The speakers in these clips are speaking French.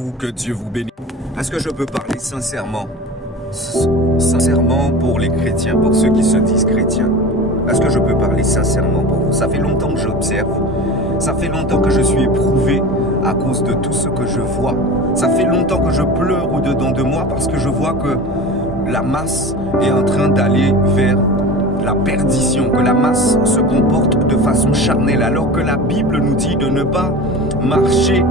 vous, que Dieu vous bénisse. Est-ce que je peux parler sincèrement? Sincèrement pour les chrétiens, pour ceux qui se disent chrétiens. Est-ce que je peux parler sincèrement pour vous? Ça fait longtemps que j'observe. Ça fait longtemps que je suis éprouvé à cause de tout ce que je vois. Ça fait longtemps que je pleure au-dedans de moi parce que je vois que la masse est en train d'aller vers la perdition, que la masse se comporte de façon charnelle, alors que la Bible nous dit de ne pas marcher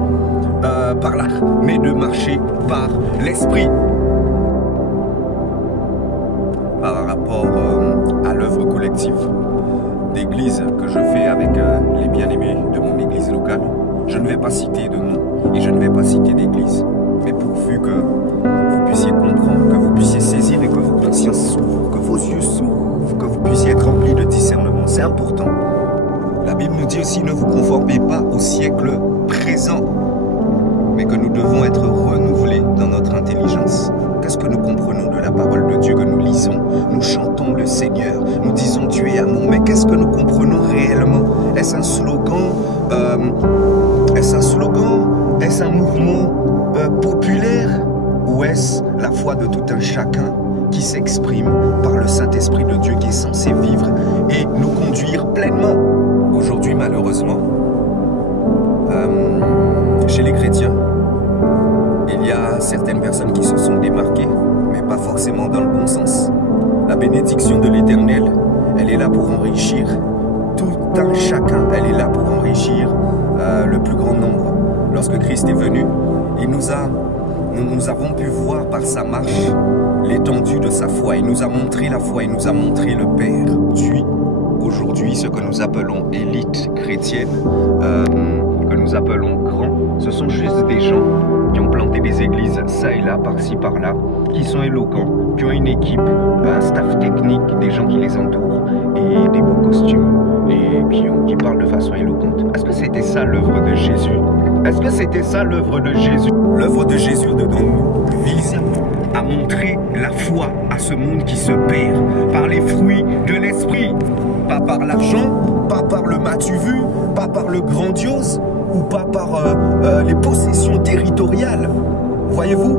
par là, mais de marcher par l'esprit. Par rapport à l'œuvre collective d'église que je fais avec les bien-aimés de mon église locale, je ne vais pas citer de nom et je ne vais pas citer d'église, mais pourvu que vous puissiez comprendre, que vous puissiez saisir et que vos consciences s'ouvrent, que vos yeux s'ouvrent, que vous puissiez être remplis de discernement. C'est important. La Bible nous dit aussi, ne vous conformez pas au siècle présent, mais que nous devons être renouvelés dans notre intelligence. Qu'est-ce que nous comprenons de la parole de Dieu que nous lisons? Nous chantons le Seigneur, nous disons Dieu est amour, mais qu'est-ce que nous comprenons réellement? Est-ce un slogan? Est-ce un slogan? Est-ce un mouvement populaire? Ou est-ce la foi de tout un chacun qui s'exprime par le Saint-Esprit de Dieu qui est censé vivre et nous conduire pleinement? Aujourd'hui, malheureusement, chez les chrétiens, il y a certaines personnes qui se sont démarquées, mais pas forcément dans le bon sens. La bénédiction de l'Éternel, elle est là pour enrichir tout un chacun. Elle est là pour enrichir le plus grand nombre. Lorsque Christ est venu, nous avons pu voir par sa marche l'étendue de sa foi. Il nous a montré la foi, il nous a montré le Père. Aujourd'hui, ce que nous appelons élite chrétienne, que nous appelons grands, ce sont juste des gens qui ont planté des églises ça et là, par-ci, par-là, qui sont éloquents, qui ont une équipe, un staff technique, des gens qui les entourent et des beaux costumes et qui parlent de façon éloquente. Est-ce que c'était ça l'œuvre de Jésus? Est-ce que c'était ça l'œuvre de Jésus? L'œuvre de Jésus dedans nous vise à montrer la foi à ce monde qui se perd par les fruits de l'esprit, pas par l'argent, pas par le m'as-tu vu, pas par le grandiose ou pas par les possessions territoriales. Voyez-vous,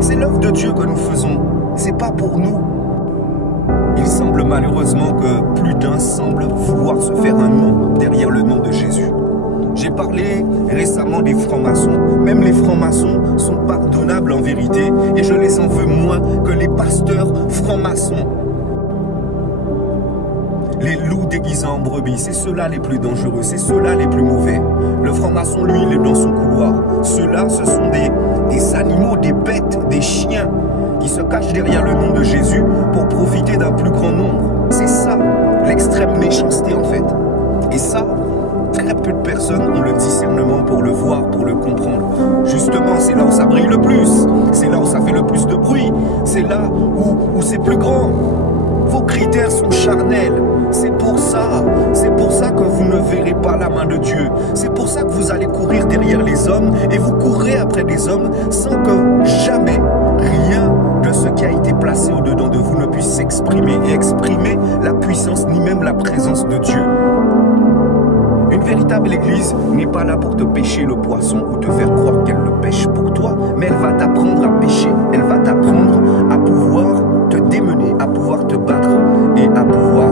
c'est l'œuvre de Dieu que nous faisons, c'est pas pour nous. Il semble malheureusement que plus d'un semble vouloir se faire un nom derrière le nom de Jésus. J'ai parlé récemment des francs-maçons. Même les francs-maçons sont pardonnables en vérité et je les en veux moins que les pasteurs francs-maçons. Les loups déguisés en brebis, c'est ceux-là les plus dangereux, c'est ceux-là les plus mauvais. Le franc-maçon, lui, il est dans son couloir. Ceux-là, ce sont des animaux, des bêtes, des chiens qui se cachent derrière le nom de Jésus pour profiter d'un plus grand nombre. C'est ça, l'extrême méchanceté en fait. Et ça, très peu de personnes ont le discernement pour le voir, pour le comprendre. Justement, c'est là où ça brille le plus. C'est là où ça fait le plus de bruit. C'est là où c'est plus grand. Vos critères sont charnels. C'est pour ça que vous ne verrez pas la main de Dieu. C'est pour ça que vous allez courir derrière les hommes et vous courez après des hommes sans que jamais rien de ce qui a été placé au-dedans de vous ne puisse s'exprimer et exprimer la puissance ni même la présence de Dieu. Une véritable église n'est pas là pour te pêcher le poisson ou te faire croire qu'elle le pêche pour toi, mais elle va t'apprendre à pêcher. Elle va t'apprendre à pouvoir te démener, à pouvoir te battre et à pouvoir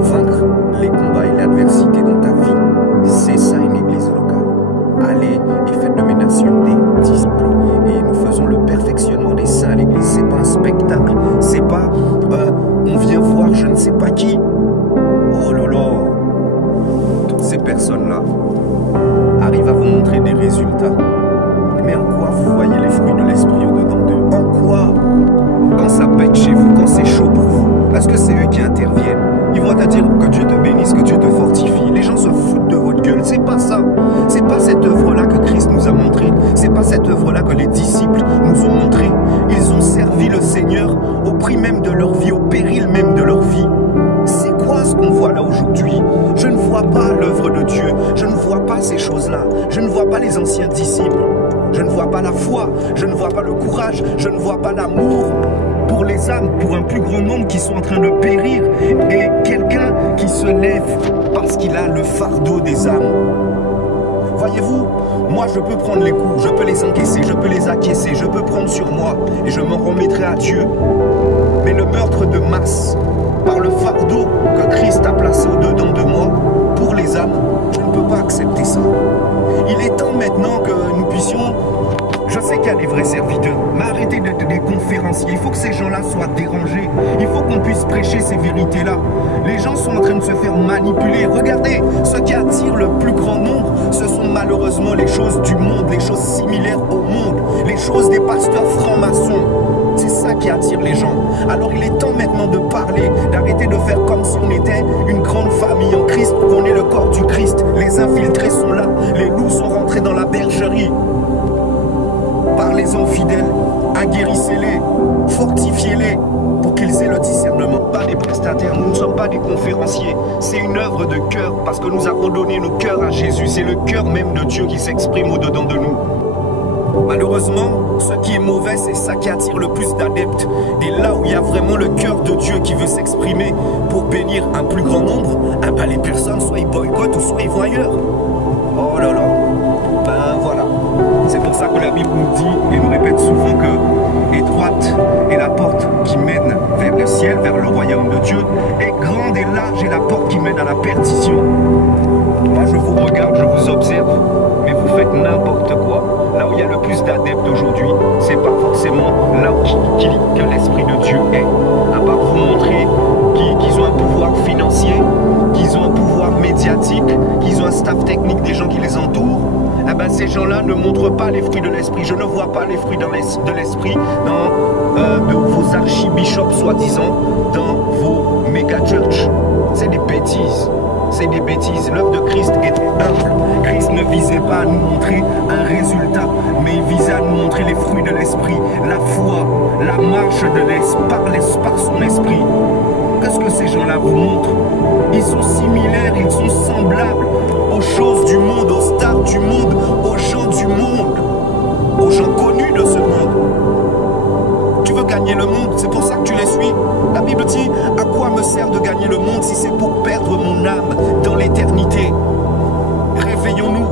vaincre les combats et l'adversité dans ta vie. C'est ça une église locale. Allez et faites de mes nations des disciples. Et nous faisons le perfectionnement des saints à l'église. C'est pas un spectacle. C'est pas on vient voir je ne sais pas qui. Oh là là. Toutes ces personnes-là arrivent à vous montrer des résultats. Mais en quoi vous voyez les fruits de l'esprit au-dedans d'eux? En quoi? Quand ça pète chez vous, quand c'est chaud pour vous, est-ce que c'est eux qui interviennent? Ils vont te dire que Dieu te bénisse, que Dieu te fortifie. Les gens se foutent de votre gueule. C'est pas ça. C'est pas cette œuvre-là que Christ nous a montrée. C'est pas cette œuvre-là que les disciples nous ont montrée. Ils ont servi le Seigneur au prix même de leur vie, au péril même de leur vie. C'est quoi ce qu'on voit là aujourd'hui? Je ne vois pas l'œuvre de Dieu. Je ne vois pas ces choses-là. Je ne vois pas les anciens disciples. Je ne vois pas la foi. Je ne vois pas le courage. Je ne vois pas l'amour pour les âmes, pour un plus grand nombre qui sont en train de périr. Et quelqu'un qui se lève parce qu'il a le fardeau des âmes. voyez-vous, moi je peux prendre les coups, je peux les encaisser, je peux les acquiescer, je peux prendre sur moi et je m'en remettrai à Dieu. Mais le meurtre de masse, par le fardeau que Christ a placé au-dedans de moi, pour les âmes, je ne peux pas accepter ça. Il est temps maintenant que nous puissions... Je sais qu'il y a des vrais serviteurs, mais arrêtez d'être des conférenciers. Il faut que ces gens-là soient dérangés. Il faut qu'on puisse prêcher ces vérités-là. Les gens sont en train de se faire manipuler. Regardez, ce qui attire le plus grand nombre, ce sont malheureusement les choses du monde, les choses similaires au monde, les choses des pasteurs francs-maçons. C'est ça qui attire les gens. Alors il est temps maintenant de parler, d'arrêter de faire comme si on était une grande famille en Christ, qu'on est le corps du Christ. Les infiltrés sont là, les loups sont rentrés dans la bergerie. Parlez-en fidèles, aguerrissez-les, fortifiez-les pour qu'ils aient le discernement. Pas des prestataires, nous ne sommes pas des conférenciers. C'est une œuvre de cœur parce que nous avons donné nos cœurs à Jésus. C'est le cœur même de Dieu qui s'exprime au-dedans de nous. Malheureusement, ce qui est mauvais, c'est ça qui attire le plus d'adeptes. Et là où il y a vraiment le cœur de Dieu qui veut s'exprimer pour bénir un plus grand nombre, eh ben les personnes, soit ils boycottent ou soit ils vont ailleurs. Oh là là, ben voilà. C'est pour ça que la Bible nous dit et nous répète souvent que étroite est la porte qui mène vers le ciel, vers le royaume de Dieu, et grande et large est la porte qui mène à la perdition. Moi je vous regarde, je vous observe, mais vous faites n'importe quoi. Là où il y a le plus d'adeptes aujourd'hui, c'est pas forcément là où que l'Esprit de Dieu est. À part vous montrer qu'ils ont un pouvoir financier, qu'ils ont un pouvoir médiatique, qu'ils ont un staff technique, des gens qui les entourent, eh ben ces gens-là ne montrent pas les fruits de l'esprit. Je ne vois pas les fruits de l'esprit dans de vos archibishops soi-disant, dans vos méga-church. C'est des bêtises. C'est des bêtises. L'œuvre de Christ était humble. Christ ne visait pas à nous montrer un résultat, mais il visait à nous montrer les fruits de l'esprit, la foi, la marche de l'esprit, par son esprit. Qu'est-ce que ces gens-là vous montrent? Ils sont similaires, ils sont semblables aux choses du monde, aux stars du monde, aux gens du monde, aux gens connus de ce monde. Tu veux gagner le monde, c'est pour ça que tu les suis. La Bible dit, à quoi me sert de gagner le monde si c'est pour perdre mon âme dans l'éternité? Réveillons-nous.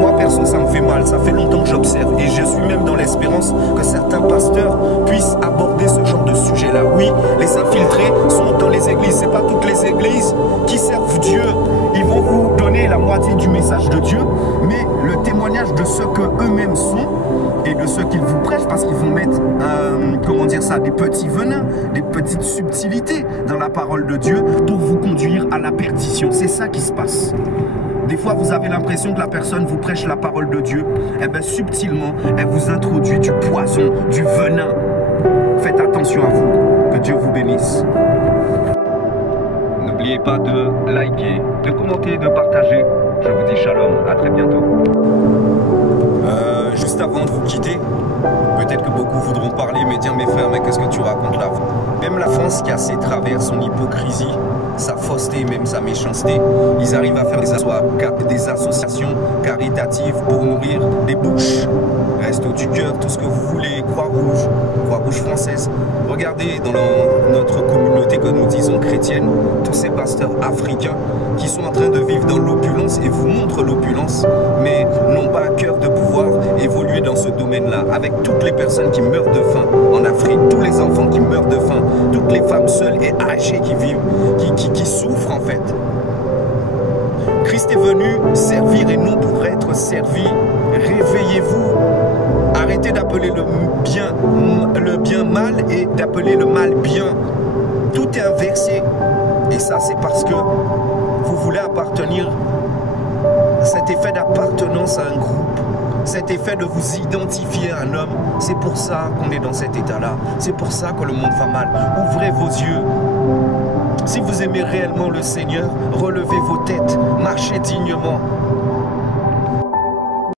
Moi, perso, ça me fait mal. Ça fait longtemps que j'observe. Et je suis même dans l'espérance que certains pasteurs puissent aborder ce genre de sujet-là. Oui, les infiltrés sont dans les églises. Ce n'est pas toutes les églises qui servent Dieu. Ils vont vous donner la moitié du message de Dieu, mais le témoignage de ce qu'eux-mêmes sont et de ce qu'ils vous prêchent, parce qu'ils vont mettre, comment dire ça, des petits venins, des petites subtilités dans la parole de Dieu pour vous conduire à la perdition. C'est ça qui se passe. Des fois, vous avez l'impression que la personne vous prêche la parole de Dieu. Eh bien, subtilement, elle vous introduit du poison, du venin. Faites attention à vous. Que Dieu vous bénisse. N'oubliez pas de liker, de commenter, de partager. Je vous dis shalom. À très bientôt. Juste avant de vous quitter, peut-être que beaucoup voudront parler, mais dire, mes frères, mais qu'est-ce que tu racontes là? Même la France qui a ses travers, son hypocrisie, sa fausseté, même sa méchanceté, ils arrivent à faire des associations caritatives pour nourrir des bouches, Resto du Cœur, tout ce que vous voulez, Croix-Rouge française. Regardez dans notre communauté que nous disons chrétienne, tous ces pasteurs africains qui sont en train de vivre dans l'opulence et vous montrent l'opulence, mais n'ont pas à cœur de pouvoir évoluer dans ce domaine-là, avec toutes les personnes qui meurent de faim en Afrique, tous les enfants qui meurent de faim, toutes les femmes seules et âgées qui vivent, qui souffrent en fait. Christ est venu servir et non pour être servi. Réveillez-vous. Arrêtez d'appeler le bien mal et d'appeler le mal bien. Tout est inversé. Et ça, c'est parce que vous voulez appartenir à cet effet d'appartenance à un groupe. Cet effet de vous identifier à un homme. C'est pour ça qu'on est dans cet état-là. C'est pour ça que le monde va mal. Ouvrez vos yeux. Si vous aimez réellement le Seigneur, relevez vos têtes, marchez dignement.